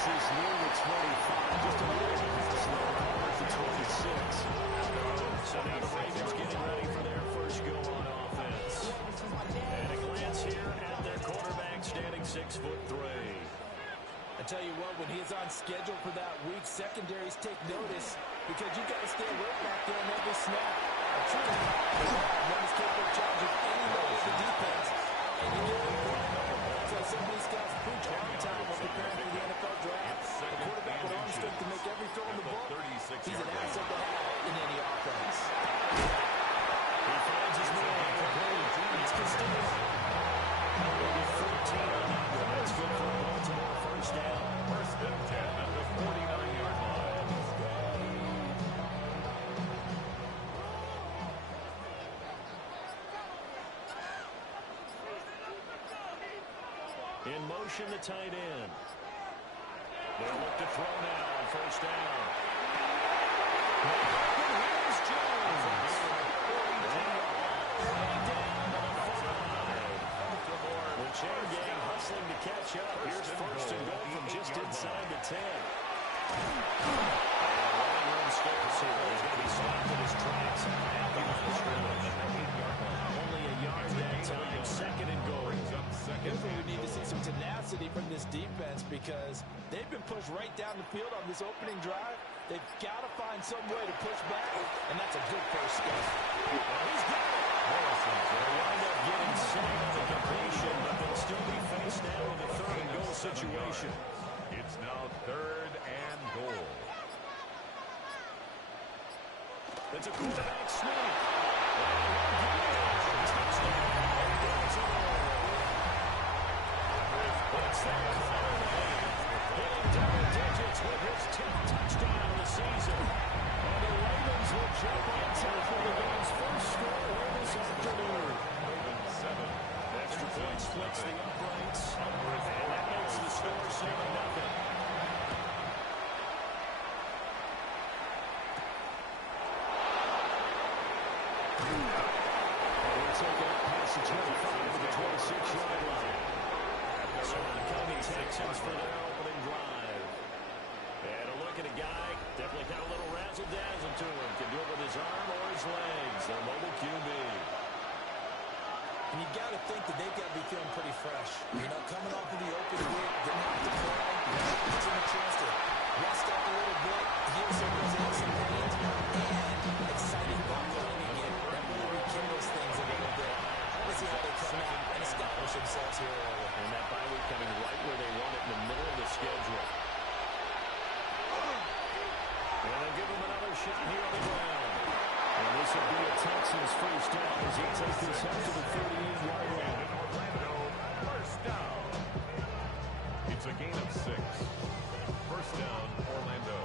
is near the 25. Just a little bit slow towards the 26. So now the Ravens getting ready for their first go on offense. And a glance here at their quarterback standing 6'3". I tell you what, when he's on schedule for that week, secondaries take notice because you've got to stay right back there on every snap. A true one is capable of challenging any level of the defense. And you get the point. So some of these guys preach arm time when preparing for the NFL draft. A quarterback with arm strength to make every throw in the book. He's an asset to have in any offense. He finds his man. It's Castillo. 14 on that one. That's good for Baltimore. First down. First and 10 at the 49-yard line. In motion, the tight end. They'll look to throw now on first down. Here's Jones. Way down to the 5. The chain gang hustling to catch up. Here's first and goal from just inside the 10. Running room scarce here. He's going to be stopped in his tracks at the line of scrimmage. Only a yard that time. Second and goal. Here's where we need to see some tenacity from this defense because they've been pushed right down the field on this opening drive. They've got to find some way to push back, and that's a good first step. He's got it. They'll wind up getting sacked on the completion, but they'll still be faced now with a third and goal situation. It's now third and goal. It's a quarterback sneak. It's that hitting double digits with his 10th touchdown of the season. And the Ravens will jump on top of the game's first score this afternoon. Ravens 7. Extra point splits the uprights. And that makes the score 7-0. The 25 to the 26-yard line. So the coming Texans for their opening drive. And a look at a guy, definitely got a little razzle-dazzle to him. Can do it with his arm or his legs. Their mobile QB. And you got to think that they've got to be feeling pretty fresh. You know, coming off of the open week, didn't have to play. Gives him a chance to rest up a little bit, heal some of those aches and pains, and exciting about playing again. That really rekindles things a little bit. Let's see how they come out and establish themselves here early. And that bye week coming right where they want it in the middle of the schedule. And they'll give him another shot here on the ground. And this will be a Texans first down as he takes this up to the 38-yard line. Orlando, first down. It's a gain of 6. First down, Orlando.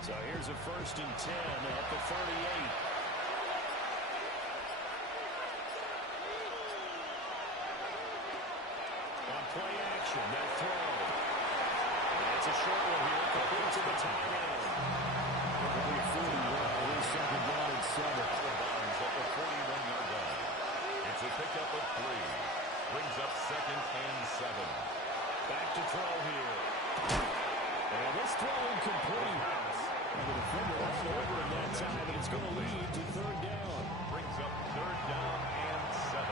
So here's a first and 10 at the 38. Play action, that throw. That's a short one here, complete to the tight end. Complete 41, here's second down and 7. Out of bounds at the 41-yard line. It's a pickup of 3. Brings up second and 7. Back to throw here. And this throw incomplete. And the defender left it over in that time, and it's going to lead to third down. Brings up third down and 7.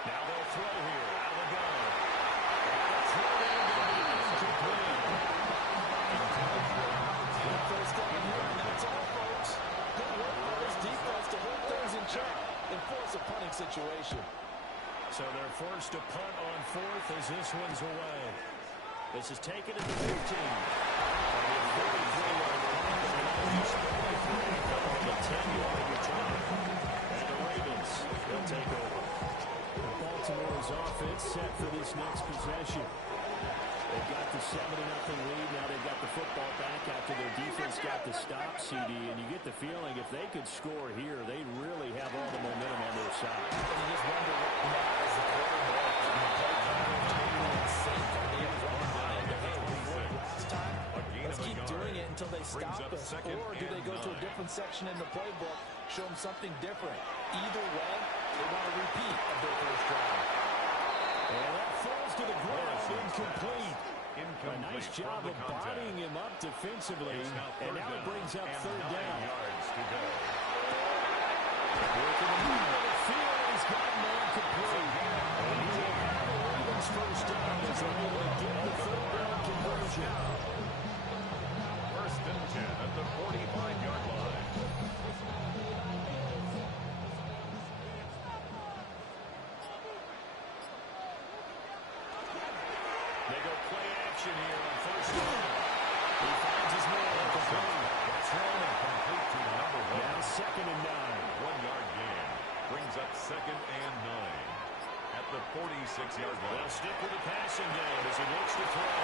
Now they'll throw here, out of the gun. The throw down to the incomplete. Good first down here, and that's all, folks. Good work by this defense to hold things in check and force a punting situation. So they're forced to punt on fourth as this one's away. This is taken at the 15. And the 33-yard line. The 10-yard return. And the Ravens, they'll take over. Baltimore's offense set for this next possession. They've got the 7-0 lead. Now they've got the football back after their defense got the stop, CD. And you get the feeling if they could score here, they really have all the momentum on their side. And you just wonder what now as the quarterback let's keep doing it until they stop us. Or do they go to a different section in the playbook, show them something different? Either way, they want a repeat of their first drive. And that falls to the ground, incomplete. A nice job of contact. bodying him up defensively. And now it brings up and third 9 down. yards to go. Working the middle of the field, he's got man complete. And he will have the Ravens first down as they're able to get the third down conversion. First and 10 at the 45-yard line. They go play action here on first down. He finds his man complete. That's Roman. Complete to number 1. Now second and 9. 1-yard gain. Brings up second and 9. At the 46-yard line. They'll stick with the passing game as he looks to throw.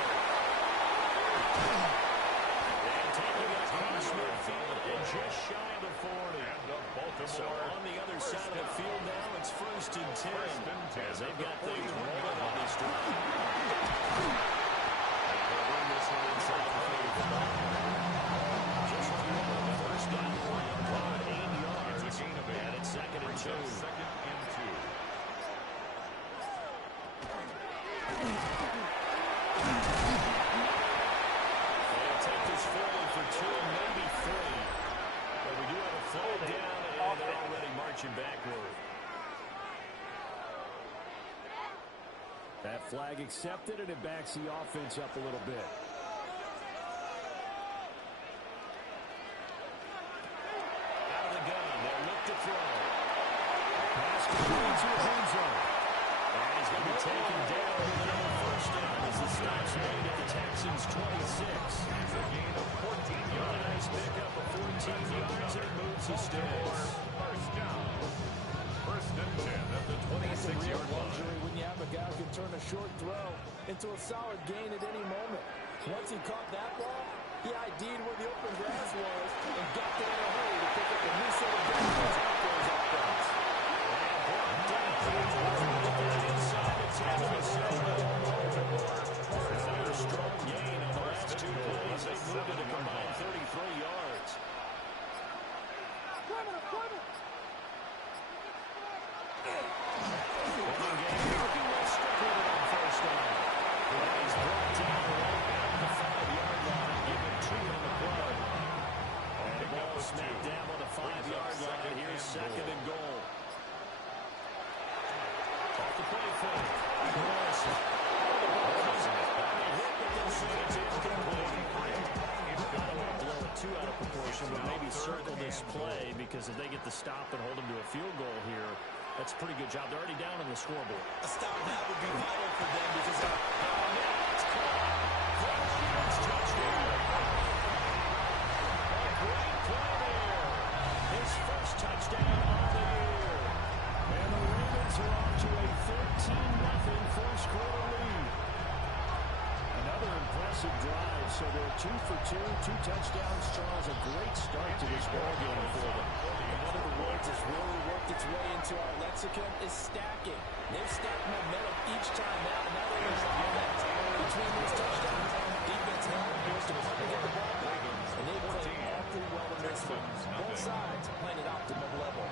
And taking it across midfield and just shy of the 40. And the Baltimore. So on the other side of the field now, it's first and 10. As they've got things rolling on this drive. They'll bring this one inside the 35. Just first down, 8 yards. It's a gain of 8. And it's second and 2. Second and 2. They'll take this forward for 2, maybe 3. But we do have a flag down, and they're already marching backward. That flag accepted, and it backs the offense up a little bit. Out of the gun, they'll look to throw. Pass complete to Enzo. And he's going to be taken down with another first down as the stop's made at the Texans' 26. It's a gain of 14 yards. Nice pickup of 14 yards, and it moves the sticks. First down. First and 10 at the 26-yard line. Luxury when you have a guy who can turn a short throw into a solid gain at any moment. Once he caught that ball, he ID'd where the open grass was and got there in a hurry to pick up a new set of downs after his offense. Another strong gain on the last 2 plays. They moved it a combined 33 yards. Smacked down on the 5-yard line. Here's second and goal. Off the play fake. Morrison. I don't want to blow it too out of proportion, but maybe circle this play because if they get the stop and hold them to a field goal here, that's a pretty good job. They're already down on the scoreboard. A stop now would be vital for them because It's caught. That's touchdown. A great play there. His first touchdown on the year. And the Ravens are off to a 13-0 first quarter lead. Another impressive drive. So they're 2 for 2, 2 touchdowns. Charles, a great start to this ball game for them. And one of the words that's really worked its way into our lexicon is stacking. They've stacked momentum each time out, and not only offense. Between those touchdowns, defense has to get the ball back, and they've played all pretty well in this one. Both sides playing at optimum level.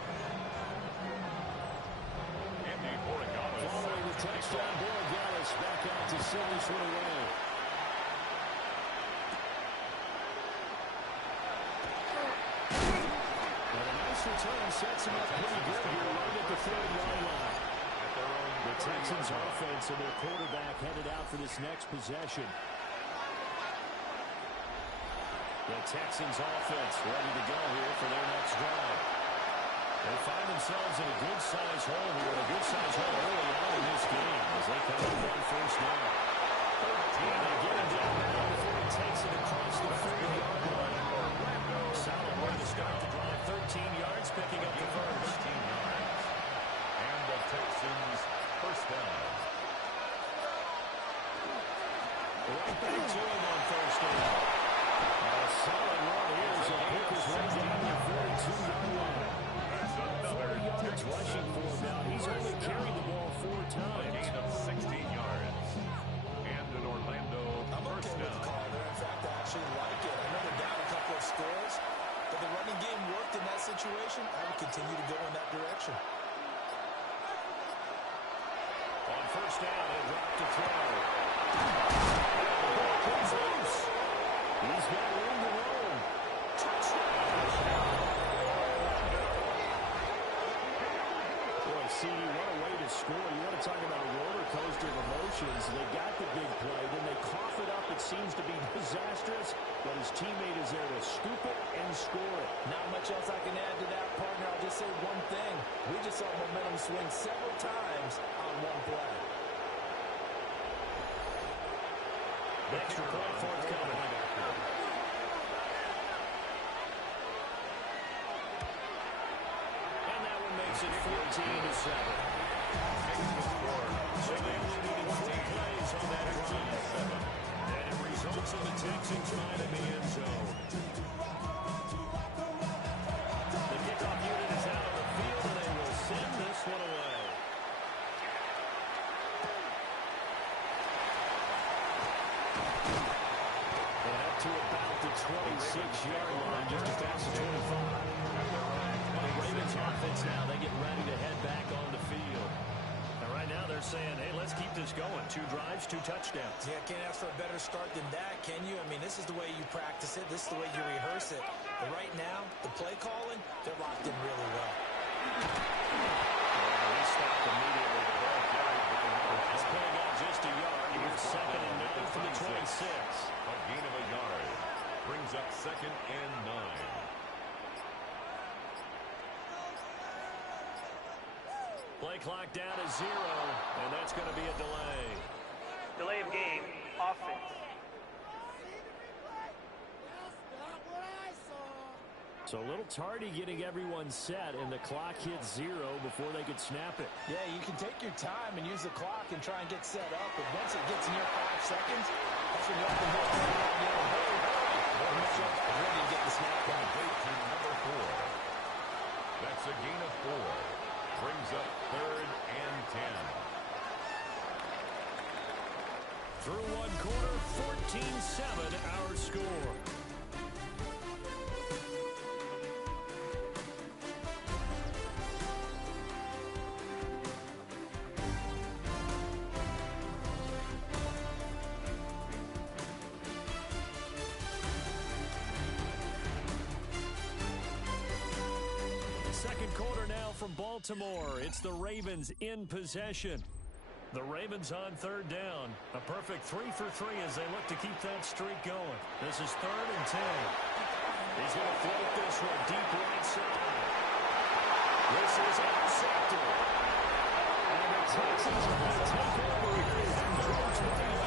Following the touchdown, Borregales back out to seal this one away. And a nice return sets him up pretty good here right at the 30-yard line. The Texans offense and their quarterback headed out for this next possession. The Texans offense ready to go here for their next drive. They find themselves in a good-sized hole here, a good-sized hole early on in this game as they come up on first down. And they get him down now before he takes it across the 30-yard line. Solid way to start the drive, 13 yards, picking up the first. And the Texans first down. Right back to him on first down. A solid run here as he took his way down the 42-yard line. 40 yards rushing for him now. He's only carried the ball 4 times. A gain of 16 yards. And an Orlando first down. In fact, I actually like it. I know they're down a couple of scores, but the running game worked in that situation. I continue to go in that direction. On first down, he'll drop to throw. The ball comes loose. He's got room to roll. Touchdown. Boy, CD, what a way to score. You want to talk about a roller coaster of emotions. They got the big play, then they cough it up. It seems to be disastrous, but his teammate is there to scoop it and score it. Not much else I can add to that, partner. I'll just say one thing. We just saw momentum swing several times on one play. Extra point forthcoming. And that one makes it 14-7. So they only needed 3 plays on that drive. And it results in the Texans finding the end zone. The kickoff unit is out on the field, and they will send this one away. And up to about the 26-yard line, just across the 25. The Ravens offense now, they get ready to head back on the field. And right now they're saying, hey, let's keep this going. 2 drives, 2 touchdowns. Yeah, can't ask for a better start than that, can you? I mean, this is the way you practice it. This is the way you rehearse it. But right now, the play calling, they're locked in really well. He stopped immediately. That's pulling out just a yard. Here's 2nd and 9 from the 26. A gain of a yard. Brings up 2nd and 9. Play clock down to 0, and that's going to be a delay. Delay of game, offense. So a little tardy getting everyone set, and the clock hits 0 before they could snap it. Yeah, you can take your time and use the clock and try and get set up, but once it gets near 5 seconds, that's when you have to hurry, make sure it's ready to get the snap done. To number 4. That's a gain of 4. Brings up 3rd and 10. Through one quarter, 14-7 our score. Second quarter now from Baltimore. It's the Ravens in possession. The Ravens on 3rd down. A perfect 3 for 3 as they look to keep that streak going. This is 3rd and 10. He's going to float this one deep right side. This is intercepted. And the Texans are going to take over here from George White.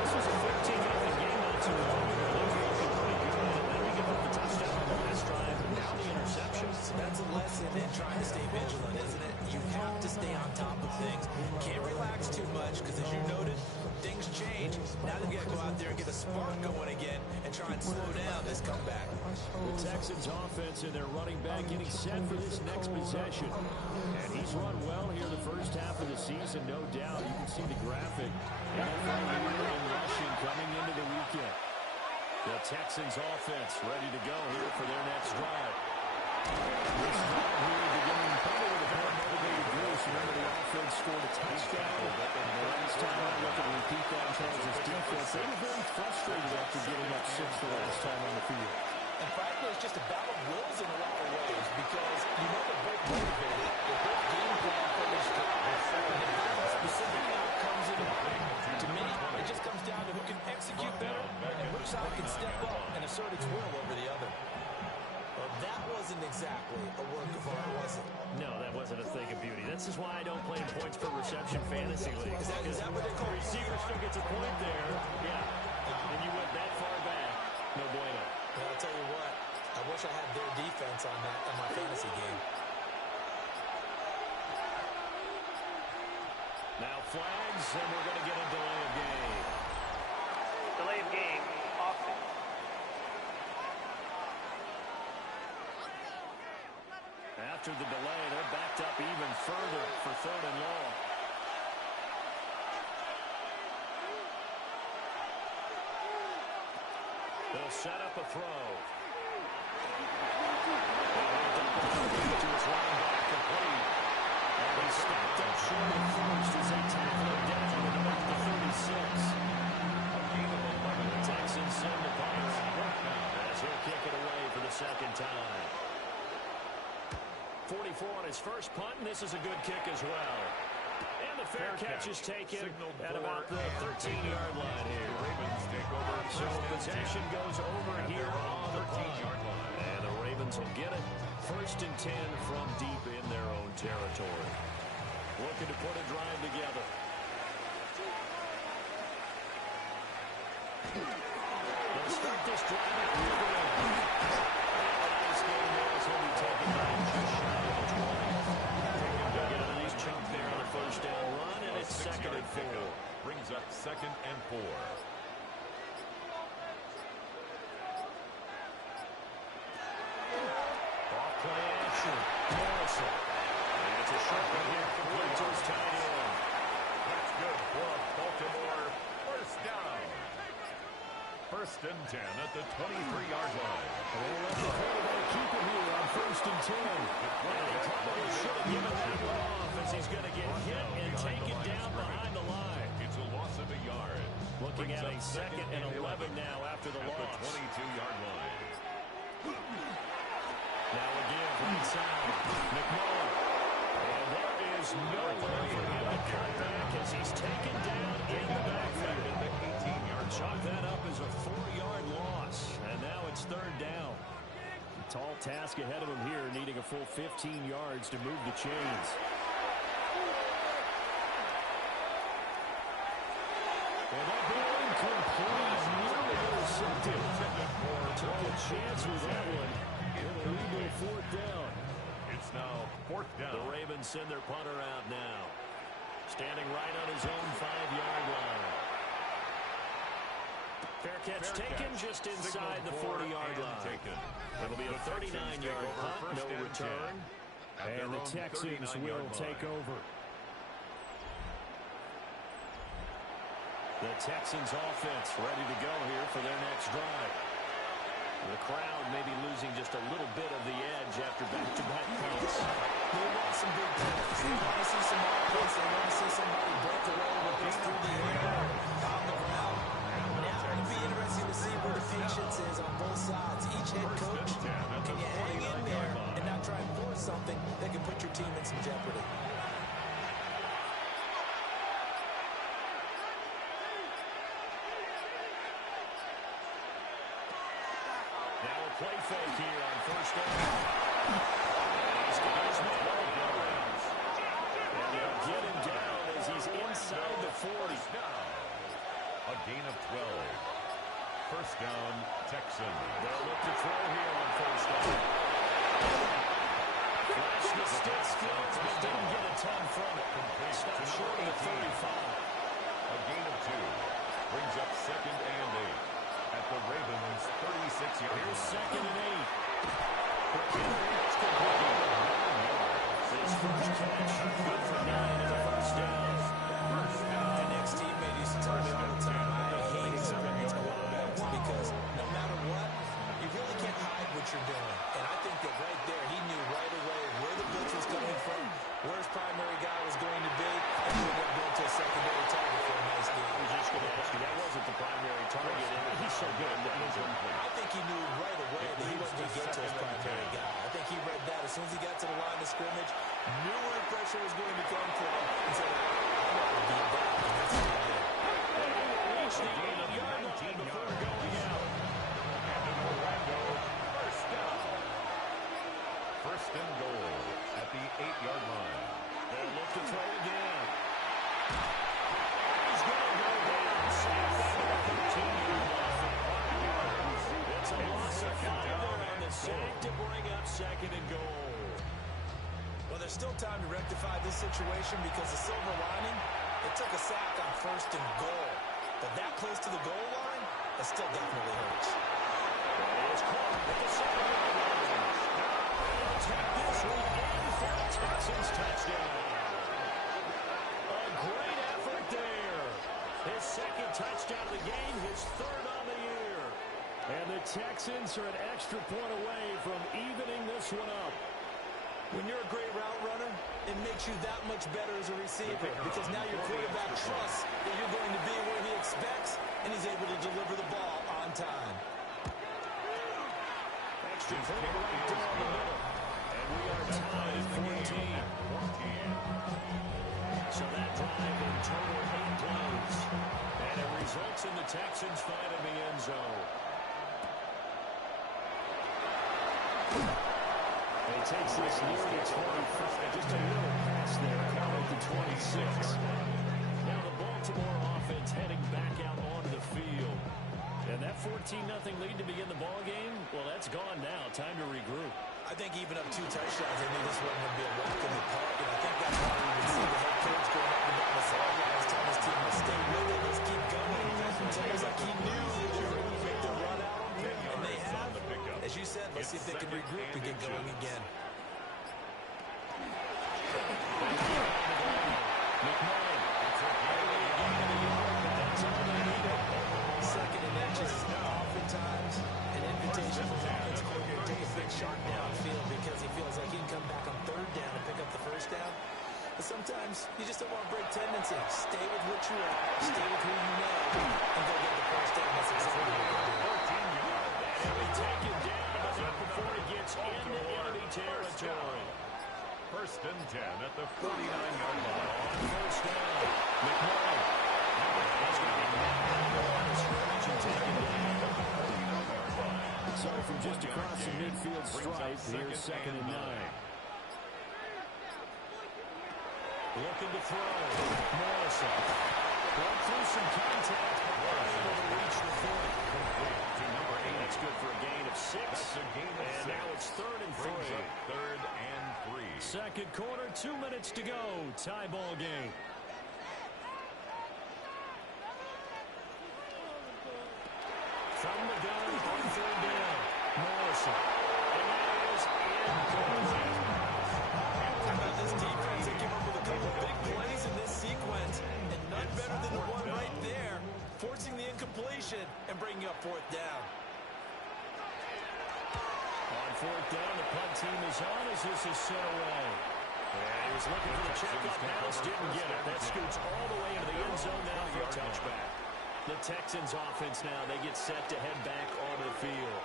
This was a 15-0 game not too long ago. They were looking pretty good. And then we give up the touchdown on the last drive, and now the interception. That's a lesson in trying to stay vigilant, isn't it? You have to stay on top of things. Can't relax too much because, as you noted, things change. Now they've got to go out there and get a spark going again and try and slow down this comeback. The Texans offense and their running back getting set for this next possession. And he's run well here the first half of the season, no doubt. You can see the graphic. NFL leader in rushing coming into the weekend. The Texans offense ready to go here for their next drive. This drive here beginning probably with a more motivated Bruce. Remember, the offense scored a touchdown. And the last time I look at repeat that in terms of defense, they were very frustrated after giving up 6 the last time on the field. And frankly, it's just a battle of wills in a lot of ways because you know they're both motivated. They're both game plan for this drive. And how specific outcomes in mind. To me, it just comes down to who can execute better and which side can step up and assert its will over the other. Well, that wasn't exactly a work of art, was it? No, that wasn't a thing of beauty. This is why I don't play in points per reception fantasy leagues. Is that what they call the receiver still gets a point there. Yeah. And you went that far back. No bueno. Well, I'll tell you what. I wish I had their defense on that on my fantasy game. Now flags, and we're going to get a delay of game. Delay of game, offense. After the delay, they're backed up even further for 3rd and long. They'll set up a throw. stopped up short of first as they tackle him down at about the 36. A gain of 11. The Texans send the punt as he'll kick it away for the second time. 44 on his first punt, and this is a good kick as well. And the fair catch is taken at about the 13-yard line here. The Ravens take over. So possession goes over here on the 13-yard line. And the Ravens will get it. 1st and 10 from deep in their own territory. Looking to put a drive together. They'll start this drive at nice game there as he'll be taken down just shy of the 20. They'll get a nice chunk there on a first down run, and it's 2nd and 4. Brings up 2nd and 4. Play action. Morrison. And it's a short one here. Complete to his tight end. That's good for Baltimore. First down. 1st and 10 at the 23-yard line. They'll let the quarterback keep it here on 1st and 10. And they probably should have given that one off as he's going to get hit and taken down behind the line. It's a loss of a yard. Looking at a 2nd and 11 now after the loss. At the 22-yard line. Now again from inside, McMullen. And there is nowhere for him to cut back as he's taken down in the backfield. Chalk that up as a 4-yard loss. And now it's 3rd down. A tall task ahead of him here, needing a full 15 yards to move the chains. And that ball incomplete, nearly intercepted. Took a chance with that one. Illegal 4th down. It's now 4th down. The Ravens send their punter out now. Standing right on his own 5-yard line. Fair catch taken just inside the 40-yard line. It'll be a 39-yard punt, no return. And the Texans will take over. The Texans offense ready to go here for their next drive. The crowd may be losing just a little bit of the edge after back-to-back punts. They want some big plays. They want to see some offense. They want to see somebody break away with this through the air, on the ground. Now it'll be interesting to see where the patience is on both sides. Each head coach, can you hang in there and not try and force something that can put your team in some jeopardy? Play fake here on 1st down. He's got his man all around. And they'll get him down as he's inside the 40. A gain of 12. 1st down, Texans. They'll look to throw here on 1st down. Flashed the stick skills, but didn't get a ton from it. Stopped short of the 35. A gain of 2. Brings up 2nd and 8. At the Ravens' 36-yard line. Here's 2nd and 8. His first catch, good for 9 and a 1st down. My next teammate used to tell me all the time, I hate experience quarterbacks because no matter what, you really can't hide what you're doing. And I think that right there, he knew right away where the blitz was coming from, where his primary guy was going to be, and he would go to a secondary target for a nice game. I was just going to ask you, that wasn't the primary target, and he's so good at that. I think he knew right away that he wasn't going to get to his primary guy. I think he read that as soon as he got to the line of scrimmage, knew where the pressure was going to come from, and said, I'm going to beat that. And that's what he did. And he will reach the 8-yard line before going out. And in Orlando, 1st down. 1st and goal at the 8-yard line. They'll look to throw again. He's going to go down. Safe at the 13-yard line. It's a loss of 5 there on the sack to bring up 2nd and goal. Well, there's still time to rectify this situation because the silver lining, it took a sack on 1st and goal. But that close to the goal line, it still definitely hurts. It's caught at the 7-yard line. They'll take this one in for a Texans touchdown. A great effort there. His 2nd touchdown of the game, his 3rd on the year. And the Texans are an extra point away from evening this one up. When you're a great route runner, it makes you that much better as a receiver because now your quarterback trusts that you're going to be where he expects, and he's able to deliver the ball on time. Extra point right down the middle. And we are tied at 14. So that drive in total 8 plays. And it results in the Texans finding the end zone. He takes this near the 25, just a little pass there, count at the 26. Now the Baltimore offense heading back out onto the field. And that 14-0 lead to begin the ball game, well, that's gone now. Time to regroup. I think even up 2 touchdowns, I knew this wasn't going to be a walk in the park, and I think that's why we would see the head coach going up and down the sidelines, telling his team, let's stay with it, let's keep going. It's almost like he knew that we were going to make the run out on them, and they have. As you said, let's see if they can regroup and get going again. Second and inches is oftentimes an invitation for the offensive coordinator to take a big shot downfield because he feels like he can come back on 3rd down and pick up the 1st down. But sometimes you just don't want to break tendency. Stay with what you are, stay with who you know, and go get the 1st down. That's exactly what we're going to do. 14 yards. And we take him down, but not before he gets into enemy territory. 1st and 10 at the 49-yard line. On 1st down, McMillan. He's going to be on the scrimmage and take him down. So from just across the midfield stripe, here's 2nd and 9. Looking to throw. Morrison. Went through some contact, but able to reach the 40. To number 8. That's good for a gain of 6. And now it's 3rd and 3. 3rd and 3. Second quarter, 2 minutes to go. Tie ball game. From the gun on 3rd down. Morrison. And that is incomplete. How about this defense? They came up with a couple big plays in this sequence, and none better than the one right there, forcing the incompletion and bringing up 4th down. On 4th down, the punt team is on as this is set away. And he was looking for the check-up bounce, didn't get it. That scoots all the way into the end zone now for a touchback. The Texans offense now, they get set to head back onto the field.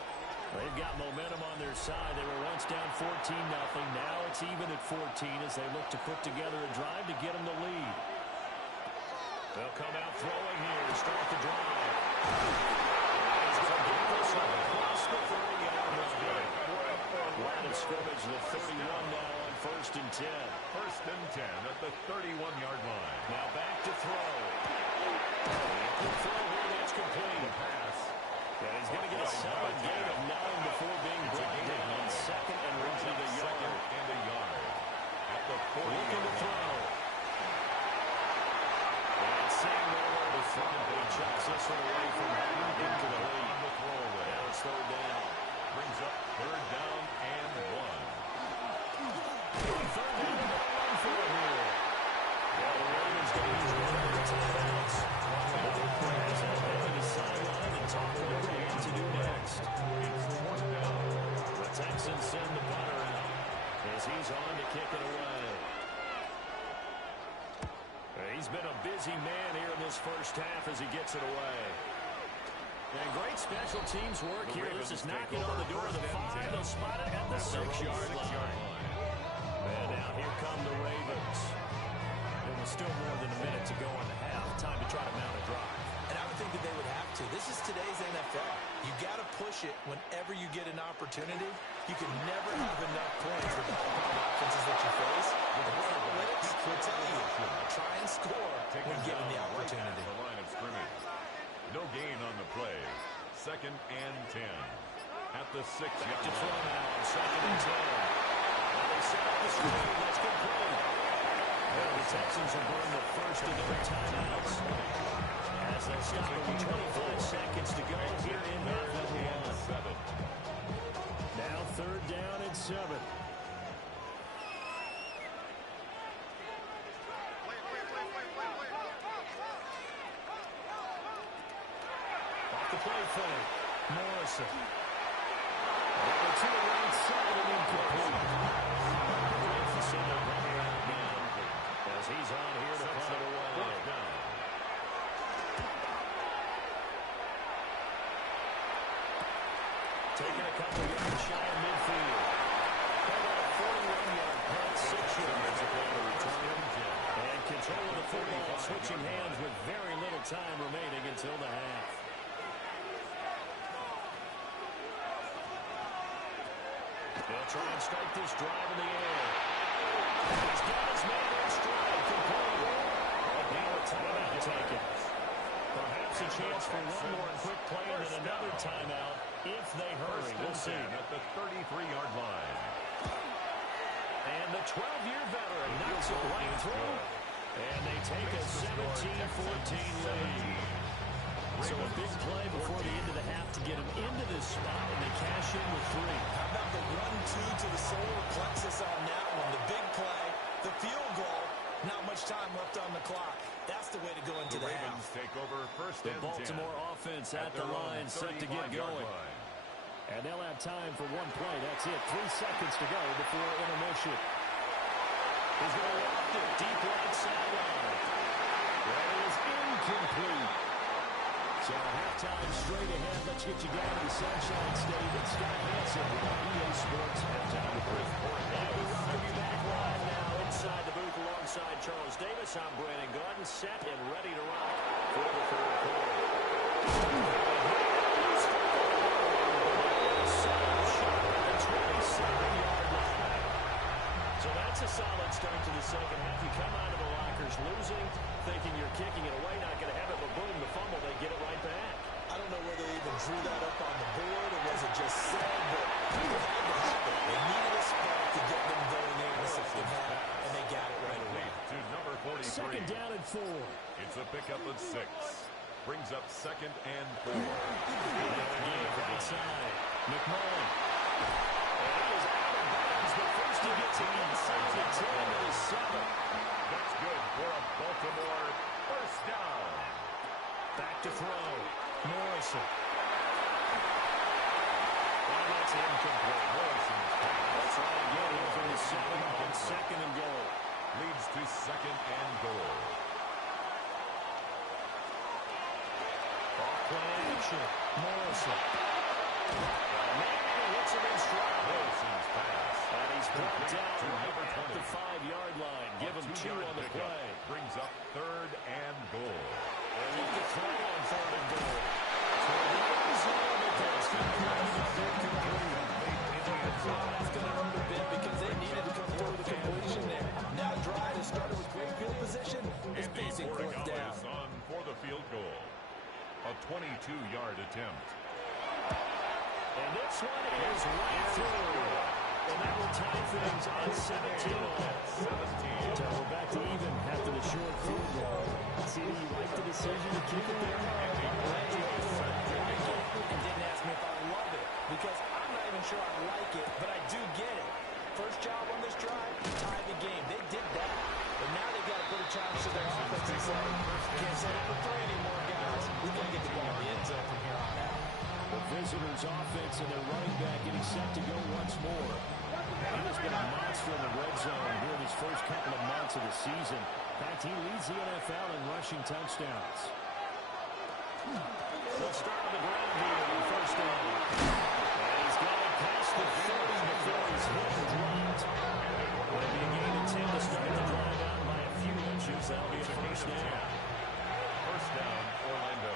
They've got momentum on their side. They were once down 14-0. Now it's even at 14 as they look to put together a drive to get them the lead. They'll come out throwing here to start the drive. He's going to get this one across the 30-yard line. Line of scrimmage, the 31 now on 1st and 10. 1st and 10 at the 31-yard line. Now back to throw. The throw here, that's complete. The pass. And he's going to get a solid gain of 9 before being brought down on 2nd and roughly the yard. 2nd and a yard. At the 40. Looking to throw. And seeing nowhere to throw. He chucks this one away from him into the lead. On the throwaway. Now it's 3rd down. Brings up 3rd down and 1. 3rd down and 1 for here. Well, the Ravens don't use one of their timeouts. As they head to the sideline and talk over what to do next. The Texans send the punter out as he's on to kick it away. He's been a busy man here in this first half as he gets it away. And great special teams work here. This is knocking on the door of the 5. They'll spot it at the 6-yard line. And now here come the Ravens. And with still more than a minute to go in the half, time to try to mount a drive. And I would think that they would have to. This is today's NFL. You got to push it whenever you get an opportunity. You can never have enough points with all the offenses that you face. The analytics will tell you, try and score when given the opportunity. The line of scrimmage. No gain on the play. 2nd and 10. At the 6-yard line. Back to throw now on 2nd and 10. Now they set up the screen. That's complete. Well, the Texans will burn the first of their timeouts as they'll stop it with 25 seconds to go here in half number 1. Now 3rd down and 7. Off the play fake. Morrison. Over to the right side and incomplete. send it running out now as he's on here to punt it away. First down. Taking a couple yards shy of midfield. Caught on a 41-yard punt, 6 yards upon the return. And control of the football, switching hands with very little time remaining until the half. They'll try and start this drive in the air. He's got his man in stride, complete. Now a timeout taken. Perhaps a chance for one more quick play and then another timeout if they hurry. We'll see. At the 33-yard line. And the 12-year veteran knocks it right through. And they take a 17-14 lead. So a big play before the end of the half to get them into this spot, and they cash in with 3. How about the 1-2 to the solar plexus on that one? The big play, the field goal, not much time left on the clock. That's the way to go into the Ravens half. take over first The and 10. Baltimore offense at the line, set to get going. And they'll have time for one play. That's it. 3 seconds to go before intermission. He's going to loft it deep right sideline. That is incomplete. So halftime straight ahead. Let's get you down to the Sunshine State and Scott Hansen with EA Sports halftime report. And we welcome you back live now inside the booth alongside Charles Davis. I'm Brandon Garden, set and ready to rock for the third quarter. So that's a solid start to the second half. You come out of the lockers losing, thinking you're kicking it away, not going to have it, but boom, the fumble, they get it right back. I don't know whether they even drew that up on the board or was it just said, but they had to have it. They needed a spark to get them going there in the second half, and they got it right away. To number 43. Second down and 4. It's a pickup of 6. Brings up second and 4. Now again, right side. McMullen. And he is out of bounds, but first he gets it inside the 10 to the 7. That's good for a Baltimore first down. Back to throw. Morrison. And that's incomplete. Morrison's pass. That's right again here from the 7 on second and goal. Leads to second and goal. Off play action. Morrison. Man, hits him in stride. Morrison's pass. And he's brought down to right number at 20. the 5-yard line. Give him 2 on the play. Brings up third and goal. And he can throw on third and goal. For the end zone, the pass completed to third complete. That's going to hurt a bit because they needed to come through the completion there. Now Dry has started with great field position. Is facing fourth down. On for the field goal. A 22-yard attempt. And this one is right through. And that will tie things at 17 all. So we're back to even after the short field goal. See, you like the decision to keep it there? And didn't ask me if I love it because I'm not even sure I like it, but I do get it. First job on this drive, tie the game. They did that. But now they've got to put a challenge to their offense and say, can't set up for 3 anymore, guys. We've got to get the ball in the end zone from here on out. The visitors' offense and their running back getting set to go once more. He has been a monster in the red zone during his first couple of months of the season. In fact, he leads the NFL in rushing touchdowns. They'll start on the ground here on first down. And he's got it past the 30 before he's hit and dropped. Would it be a gain of 10 to start the drive out by a few inches? That'll be a first down. First down, Orlando.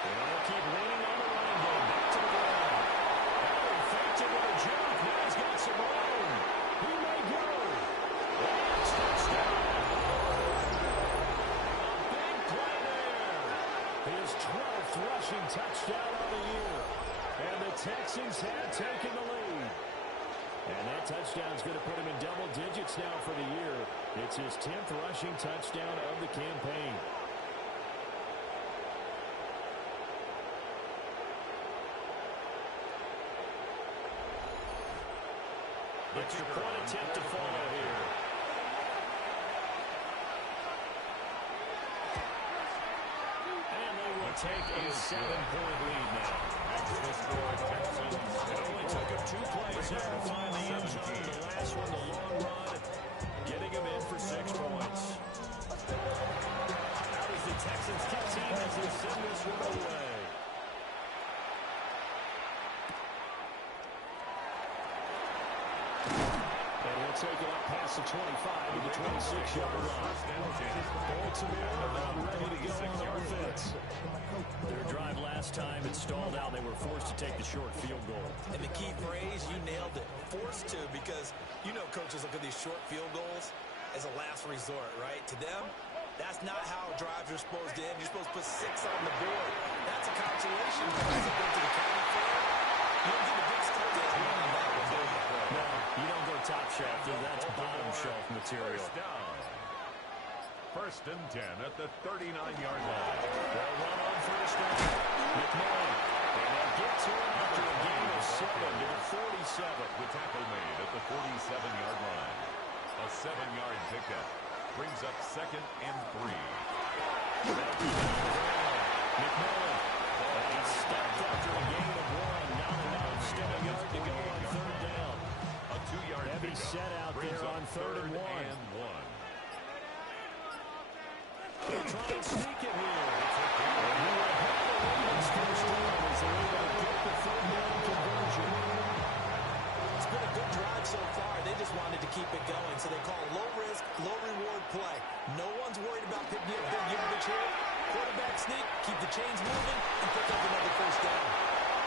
They'll keep leaning on the running game. Back to the ground. Oh, faked it with a jump. Now he's got some room. He may go. That's touchdown. A big play there. His 12th rushing touchdown of the year. And the Texans have taken the lead. And that touchdown's going to put him in double digits now for the year. It's his 10th rushing touchdown of the campaign. Extra point attempt to follow here. And they will take a 7-point lead now. It only took him 2 plays there to find the end zone. The last one, the long run, getting him in for 6 points. How does the Texans team as they send this one away? Take it up past the 25 to the 26-yard line. Baltimore about ready to go on offense. Their drive last time, it stalled out. They were forced to take the short field goal. And the key phrase, you nailed it. Forced to, because you know coaches look at these short field goals as a last resort, right? To them, that's not how drives are supposed to end. You're supposed to put 6 on the board. That's a consolation prize to go to the county fair. You don't get a big start to that one. No, you don't go top shelf. That's bottom shelf material. First and 10 at the 39-yard line. They'll run on first down. McMillan. And they'll get to it after a gain of 7 to the 47. The tackle made at the 47-yard line. A 7-yard pickup brings up 2nd and 3. McMillan. He stopped after a gain of 1. Not enough. Still a yard to go on 3rd down. A 2-yard Heavy set out there on 3rd and 1. They'll try and sneak it here. It's been a good drive so far. They just wanted to keep it going, so they call low risk, low reward play. No one's worried about picking up big yardage here. Quarterback sneak, keep the chains moving, and pick up another first down.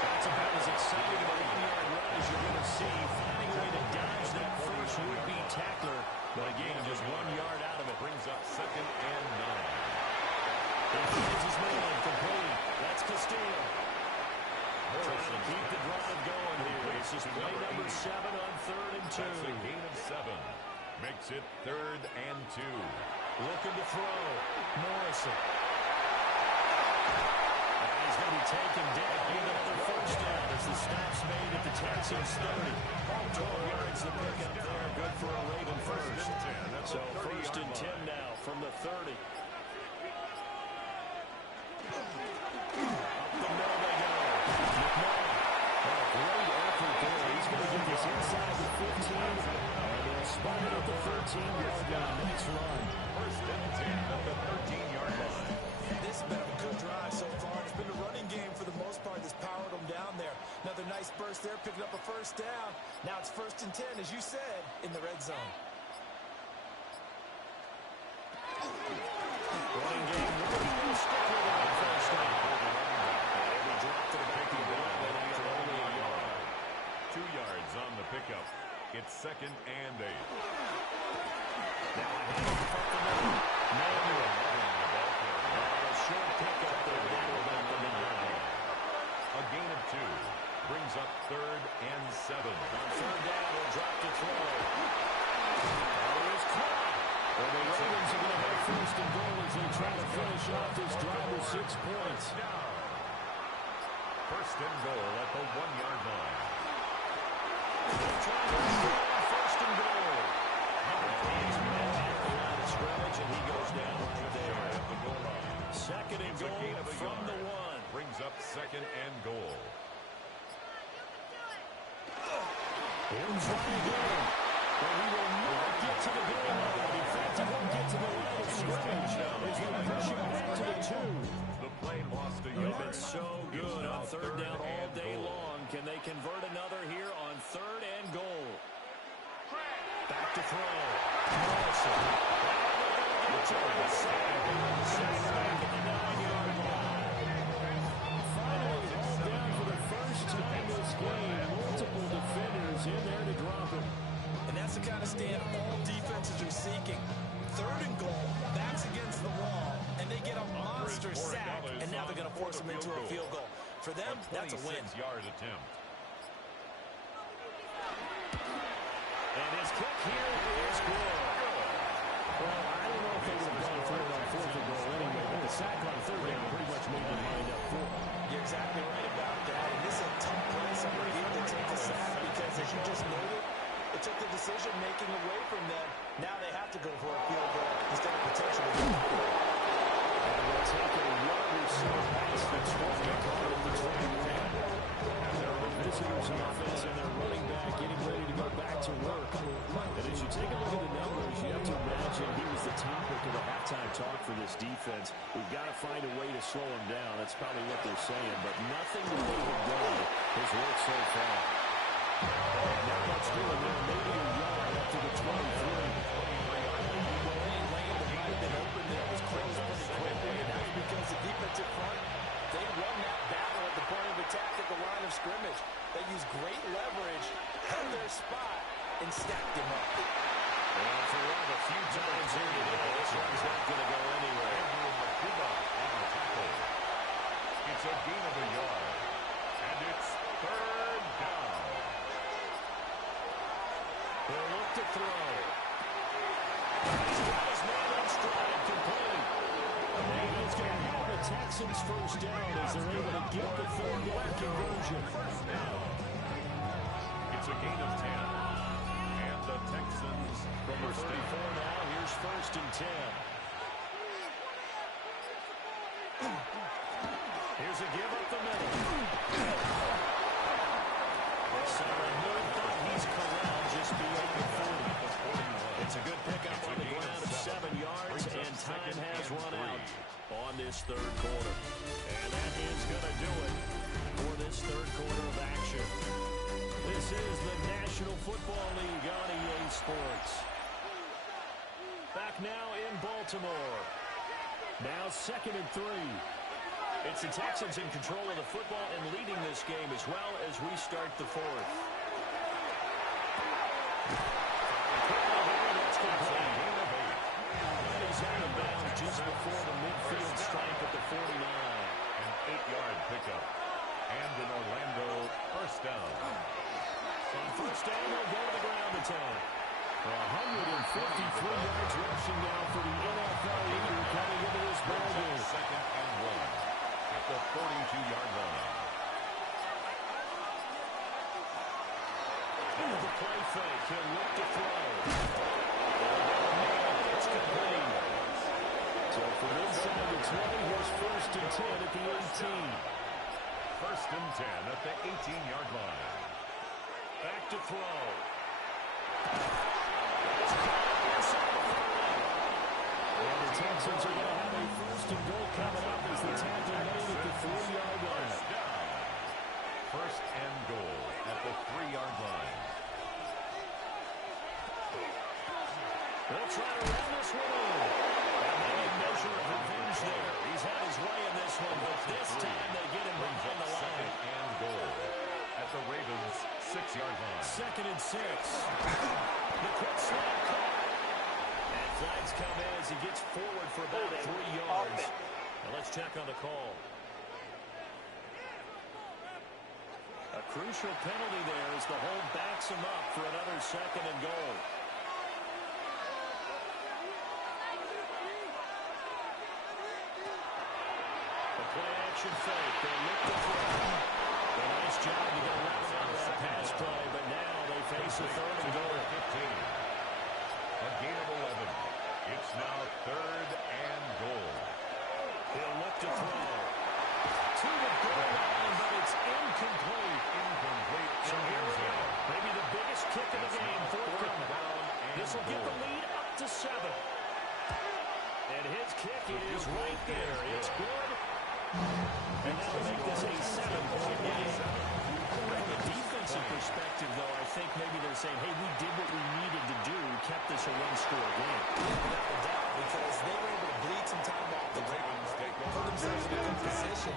That's about as exciting a 1-yard run as you're going to see. Finding a way to dodge that first would-be tackler, but again, just 1 yard out of it. Brings up 2nd and 9. He finds his man complete. That's Castillo. Trying to keep the drive going here. This is play number 7 on 3rd and 2. That's a gain of 7. Makes it 3rd and 2. Looking to throw. Morrison. And he's going to be taken down with another first down as the stop's made at the Texans 30. 12 yards the pickup there. Good for a Raven first. So 1st and 10 now from the 30. Up the middle they go. McMillan. Great effort there. He's going to get this inside the 15. And they'll spot it at the 13-yard line. Nice run. 1st and 10 at the 13-yard line. This has been a good drive so far. It's been a running game for the most part that's powered them down there. Another nice burst there, picking up a first down. Now it's 1st and 10, as you said, in the red zone. Running game. We'll stick with it on first down. And we dropped it about the ball after only a yard. 2 yards on the pickup. It's 2nd and 8. Now a handoff up the middle. Manuel. A short pickup there down about the 9. A gain of 2. Brings up 3rd and 7. On 3rd down, he'll drop to throw. Here's caught. Well, the Ravens are going to have 1st and goal as they try to finish off this drive with 6 points. 1st and goal at the 1-yard line. They're trying to throw 1st and goal. He's met at the line of scrimmage, and he goes down right there. 2nd and goal from the 1. Brings up 2nd and goal. Here's Ryan again. But he will not get to the goal line. In fact, he won't get to the line of scrimmage as they push him back to the 2. The play lost a They've yard. been so good on 3rd down all day long. Can they convert another here on 3rd and goal? Back to throw. Morrison. Get to the sack. Back at the 9-yard line. Finally hauled down for the first time this game. Multiple defenders in there to drop him. And that's the kind of stand all defenses are seeking. 3rd and goal, backs against the wall, and they get a monster sack, and now they're going to force them into a field goal. For them, that's a win. 26-yard attempt. And his kick here is good. Well, I don't know if they would have gone for it on 4th and goal anyway, but the sack on 3rd down pretty much made their mind up for it. You're exactly right about that. And this is a tough place on the field to take a sack because, as you just noted, it took the decision-making away from them. Now they have to go for a field goal instead of potentially. And we'll take a run or so past the 20, call it the 21. The visitors' offense and their running back getting ready to go back to work. And as you take a look at the numbers, you have to imagine he was the topic of the halftime talk for this defense. We've got to find a way to slow him down. That's probably what they're saying. But nothing that they have done has worked so far. And not much doing there. Maybe a yard up to the 23. Closed pretty quickly, and that's because the defensive front, they won that battle at the point of attack at the line of scrimmage. They used great leverage, held their spot, and stacked him up. Well, for one, a few times here today, this one's not going to go anywhere. It's a gain of a yard, and it's third down. They'll look to throw. He's got his man on stride, complete. And he's going to have the Texans first down as they're able to get the third-down conversion. It's a gain of 10. And the Texans From the 34 now, here's first and 10. Here's a give up the middle. Sarah thought he's corralled just beyond the 40. It's a good pickup on the ground of 7 yards, and time has run out on this third quarter. And that is going to do it for this third quarter of action. This is the National Football League on EA Sports. Back now in Baltimore. Now 2nd and 3. It's the Texans in control of the football and leading this game as well as we start the fourth. That's complete. And he's out of bounds just before the midfield stripe at the 49. An 8-yard pickup. And an Orlando first down. On first down, they'll go to the ground attack. 153 yards rushing now for the NFL leader coming into this ball game. 2nd and 1 at the 42-yard line. And the play fake. He'll look to throw. It's complete. So from inside the 20, here's first and 10 at the 18. First and 10 at the 18-yard line. Back to throw. And the Texans are going to have a first and goal coming up as the tackle made at the 3-yard line. First and goal at the 3-yard line. They'll try to run this one in. And maybe a measure of revenge there. He's had his way in this one, but this time they get him behind the line. Second and goal at the Ravens' 6-yard line. 2nd and 6. The quick slap caught. And flags come in as he gets forward for about 3 yards. Now let's check on the call. A crucial penalty there as the hold backs him up for another 2nd and goal. A play action fake. They look to throw. A nice job to get 11 out of that pass play, but now they face a 3rd and goal. 15. A gain of 11. It's now 3rd and goal. He'll look to throw. To the goal line, but it's incomplete. Incomplete. So here we go. Maybe the biggest kick of the game. 4th down. This will get the lead up to 7. And his kick is right there. It's good. And that'll make this a 7-point game. From a defensive perspective, though, I think maybe they're saying, hey, we did what we needed to do, kept this a one-score game. Without a doubt, because they were able to bleed some time off the Ravens. They put themselves in a good position,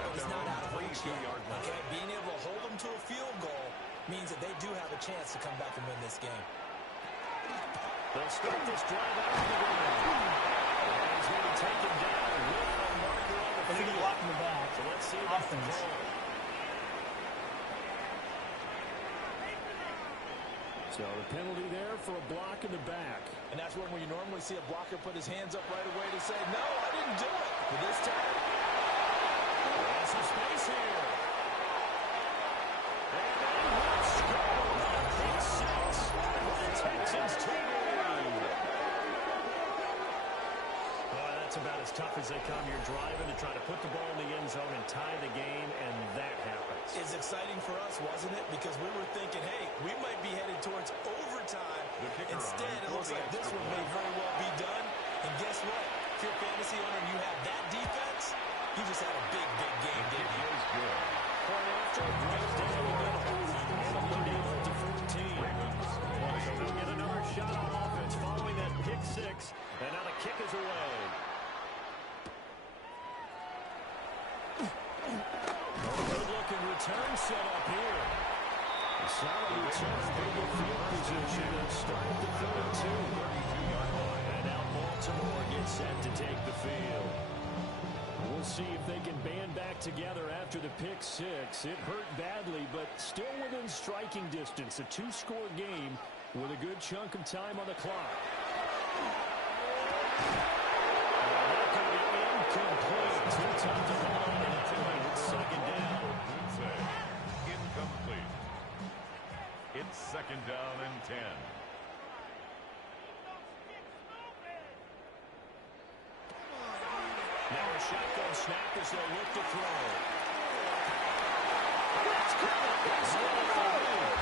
but it's not out of reach yet. Okay, being able to hold them to a field goal means that they do have a chance to come back and win this game. They'll start this drive out of the ground. And he's going to take him down with a marker on the field. Block in the back. So let's see about the call. So the penalty there for a block in the back. And that's when we normally see a blocker put his hands up right away to say, no, I didn't do it. But this time, there's some space here. And they will score on pick 6 for the Texans to lead. Boy, that's about as tough as they come. You're driving to try to put the ball in the end zone and tie the game, and that happens. It's exciting for us, wasn't it? Because we were thinking, hey, we might be headed towards overtime. Instead, it looks like this one may very well be done. And guess what? If you're a fantasy owner and you have that defense, you just had a big, big game, didn't you? Good. Point after, right down the middle. And a lead down to 14. So they'll get another shot on offense following that pick six. And now the kick is away. Good-looking return set up here. A solid return from the field position and start at the 32. And now Baltimore gets set to take the field. We'll see if they can band back together after the pick six. It hurt badly, but still within striking distance. A two-score game with a good chunk of time on the clock. That could be incomplete. Too tough to hold on to the point. It's second down. Incomplete. It's second down and 10. Now a shotgun snap as they look to throw. It's coming. It's going for a lead.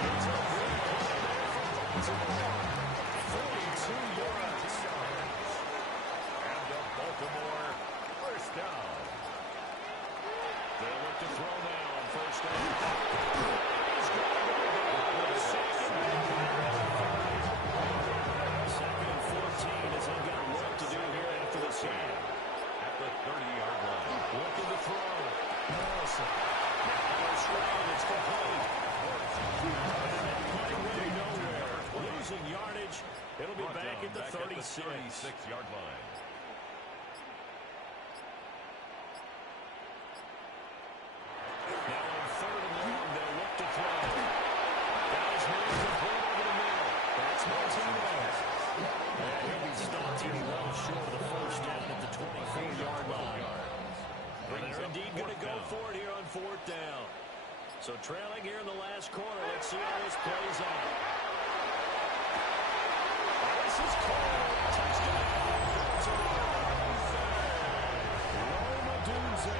It's a great play there from Baltimore. 42 yards. And the Baltimore first down. They'll look to throw now on first down. He's going to go with a second and 14 as they've got work to do here after the snap. At the 30-yard line. Looking to throw. Morrison. Now strong. It's complete. And that play went nowhere. Losing yardage. It'll be back at the 36. 36-yard line. Now on third and long, they'll look to throw. Guys moving complete over the middle. That's Martinez. And he'll be stopped here well short of the first down at the 24-yard line. And they're indeed going to go for it here on fourth down. So trailing here in the last quarter. Let's see how this plays out. This is called touchdown. Roma Dunze.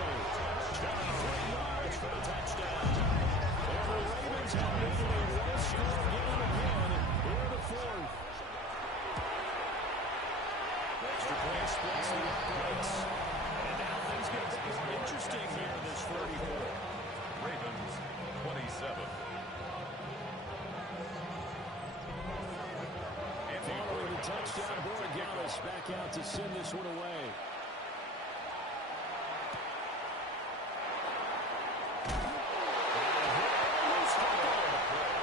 23 yards for the touchdown. And the Ravens have made it a one-score game again here in the fourth. Extra point splits the uprights. And now things get more interesting here in this 34. Ravens 27. Following the touchdown, Borregales back out to send this one away.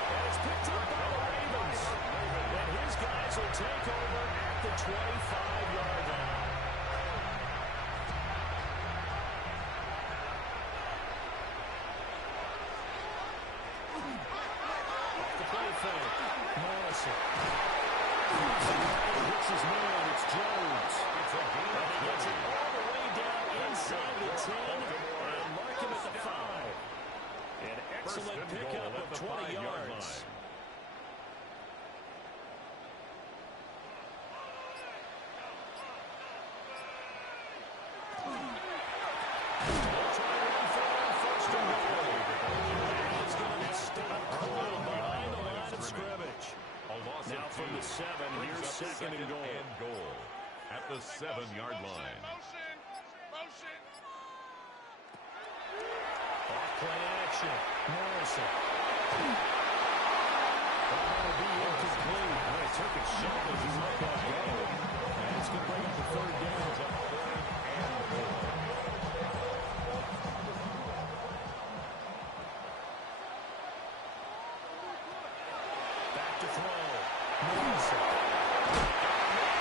And it's picked up by the Ravens. And his guys will take over at the 25-yard line. Off the play fake. Morrison. Hits his man. It's Jones. And he gets it all the way down inside the 10 and mark him at the 5. An excellent pickup of 20 yards. Now from the 7, here's second and goal. At the 7-yard line. Off play action. Morrison. That'll be incomplete. Well, he took a shot as he let that go. And it's going to bring up the third down. Back to throw. Morrison.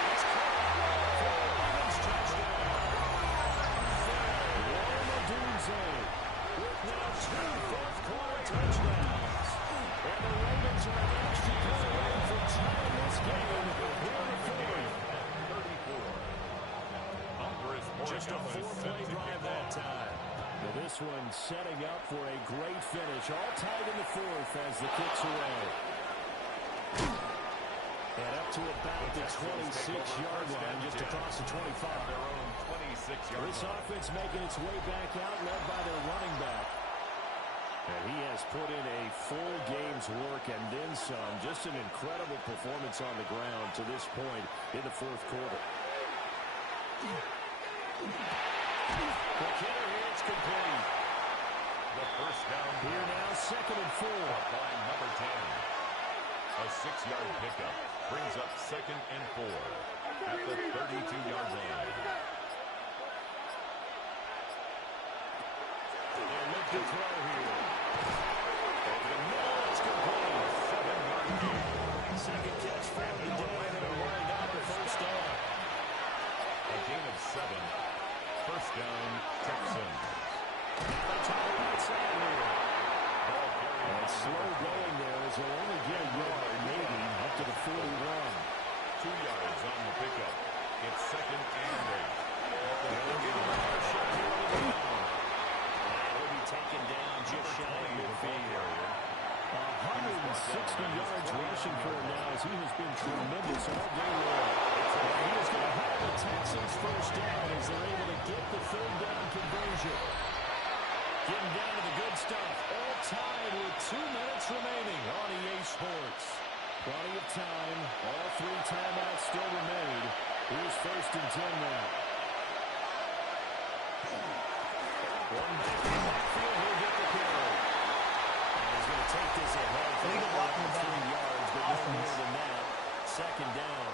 It's caught for a Ravens touchdown. Roma Dunze with now 2 fourth-quarter touchdowns. And the Ravens are an extra point away from tying this game here in the fourth. 34. Just a 4-play drive that time. Now this one setting up for a great finish. All tied in the fourth as the kick's away. And And up to about the 26-yard line, just across the 25. Their own 26-yard line. This offense making its way back out, led by their running back. And he has put in a full game's work and then some. Just an incredible performance on the ground to this point in the fourth quarter. The kicker hits complete. The first down Here now, 2nd and 4. by number 10. A 6-yard pickup brings up 2nd and 4 at the 32-yard line. And look to throw here. Over the middle, it's complete. 7-yard gain. Second catch for the day, and they're running out the first down. A gain of 7. First down, Texans. Now they try to outside here. Ball carried. And it's slow going there as they'll only get a yard, maybe, up to the 41. 2 yards on the pickup. It's 2nd and 8. They'll give him another shot here on the ground. And he'll be taken down just shy of midfield. 160 yards rushing for him now as he has been tremendous all day long. And he is going to have the Texans first down as they're able to get the third down conversion. Getting down to the good stuff. All tied with 2 minutes remaining on EA Sports. Plenty of time. All 3 timeouts still remain. Here's 1st and 10 now. One back in the backfield. He'll get the carry. And he's going to take this ahead for about 3 yards, but no more than that. 2nd down.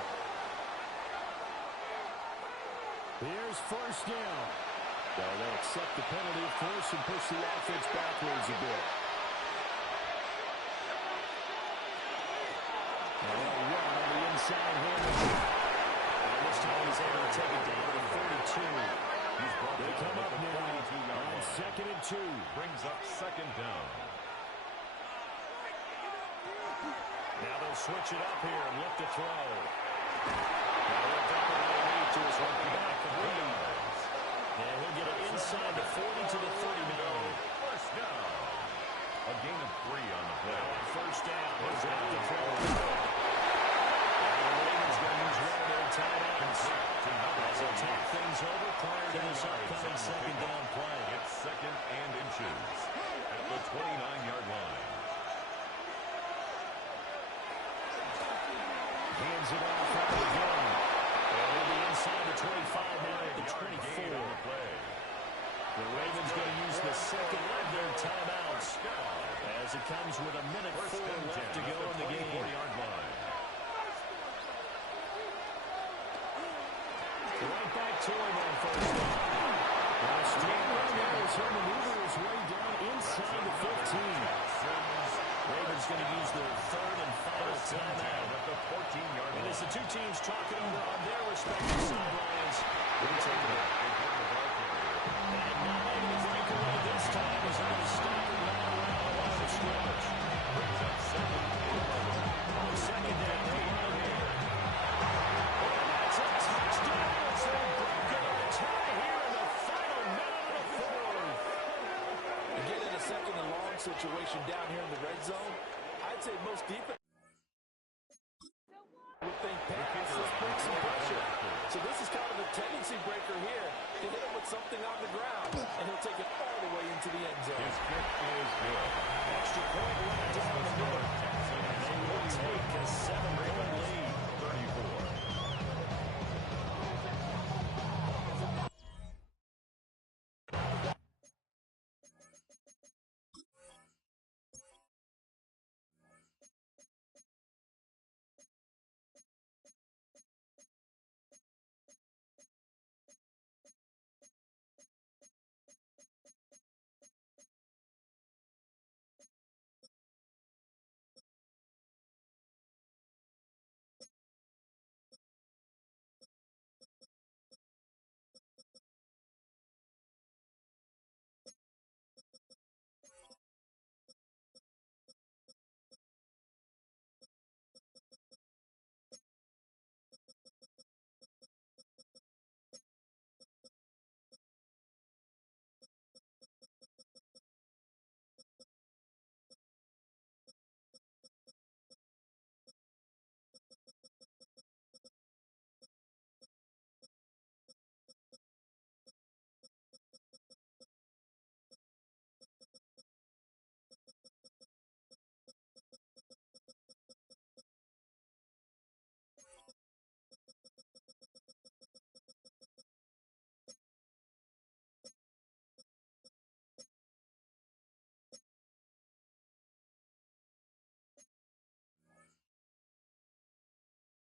Here's 1st down. Well, they'll accept the penalty, of course, and push the offense backwards a bit. Now they'll run on the inside here. And this time he's able to take it down to the 32. They come up now on 2nd and 2. Brings up 2nd down. Now they'll switch it up here and look to throw. Now they'll dump it underneath to his running back. And he'll get it inside the 40 to the 39. First down. A gain of 3 on the play. First down. He's got to throw. And the Ravens going to use one of their timeouts as they talk things over prior to this upcoming 2nd down play. It's 2nd and inches at the 29-yard line. Hands it off out of the gun. And he'll be inside the 25 now at the 24. The Ravens going to use the 2nd of their timeouts as it comes with a minute 4 left to go in the game. 24-yard line. Right back to him on 1st down. Now straight run there as he'll maneuver his way down inside the 15. Ravens going to use their 3rd and final timeout at the 14-yard line. And as the two teams talking over on their respective sidelines, we'll take it. And not able to break away this time as they're going to stop and run around the line of scrimmage. Brings up 2nd. On 2nd down, they'll run here. And that's a touchdown as they break it on tie here in the final minute of the 4th. Again, in a 2nd and long situation down here in the red zone, I'd say most defense would think pass, let's bring some pressure. So this is kind of a tendency breaker here to hit him with something on the ground, and he'll take it all the way into the end zone. His kick is good. Extra point right down the middle. And they will take a 7-point lead.